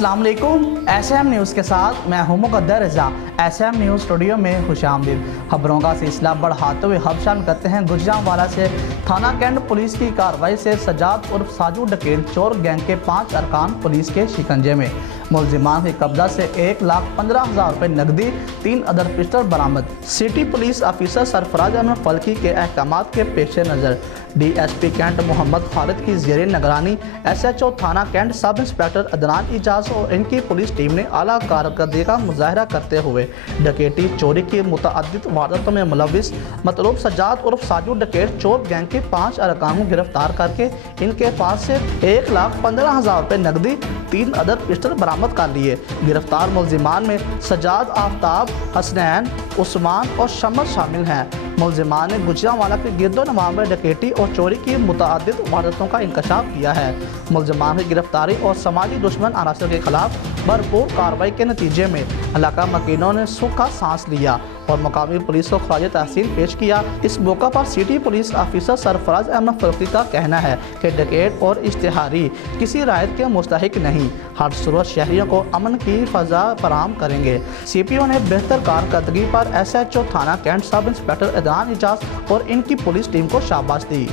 السلام علیکم، S M news کے ساتھ میں ہوں مقدر رضا۔ ایس ایم نیوز اسٹوڈیو میں خوش آمدید۔ خبروں کا سلسلہ بڑھاتے ہوئے ہم کرتے ہیں گجرانوالہ سے۔ تھانہ کینٹ پولیس کی کارروائی سے سجاد عرف ساجو ڈکیت چور گینگ کے 5 ارکان پولیس کے شکنجے میں۔ ملزمان کے قبضہ سے 1,15,000 روپے نقدی، 3 عدد پسٹل برآمد۔ سٹی پولیس آفیسر سرفراز احمد فلکی کے احکامات کے پیش نظر ڈی ایس پی کینٹ محمد خالد کی زیر نگرانی ایس ایچ او تھانہ کینٹ سب انسپکٹر عدنان اعجاز اور ان کی پولیس ٹیم نے اعلیٰ کارکردگی کا مظاہرہ کرتے ہوئے ڈکیتی چوری کی متعدد وارداتوں میں ملوث مطلوب سجاد عرف ساجو ڈکیت چور گینگ کے 5 ارکان کو گرفتار کر کے ان کے پاس سے 1,15,000 روپے نقدی، 3 عدد پسٹل برآمد کر لیے۔ گرفتار ملزمان میں سجاد، آفتاب، حسنین، عثمان اور شمس شامل ہیں۔ ملزمان نے گجرانوالہ کے گرد و نواح میں ڈکیتی اور چوری کی متعدد وارداتوں کا انکشاف کیا ہے۔ ملزمان کی گرفتاری اور سماجی دشمن عناصر کے خلاف بھرپور کارروائی کے نتیجے میں علاقہ مکینوں نے سکھ کا سانس لیا اور مقامی پولیس کو خراج تحسین پیش کیا۔ اس موقع پر سٹی پولیس آفیسر سرفراز احمد فلکی کا کہنا ہے کہ ڈکیت اور اشتہاری کسی رعایت کے مستحق نہیں، ہر صورت شہریوں کو امن کی فضا فراہم کریں گے۔ سی پی او نے بہتر کارکردگی پر ایس ایچ او تھانہ کینٹ سب انسپکٹر عدنان اعجاز اور ان کی پولیس ٹیم کو شاباش دی۔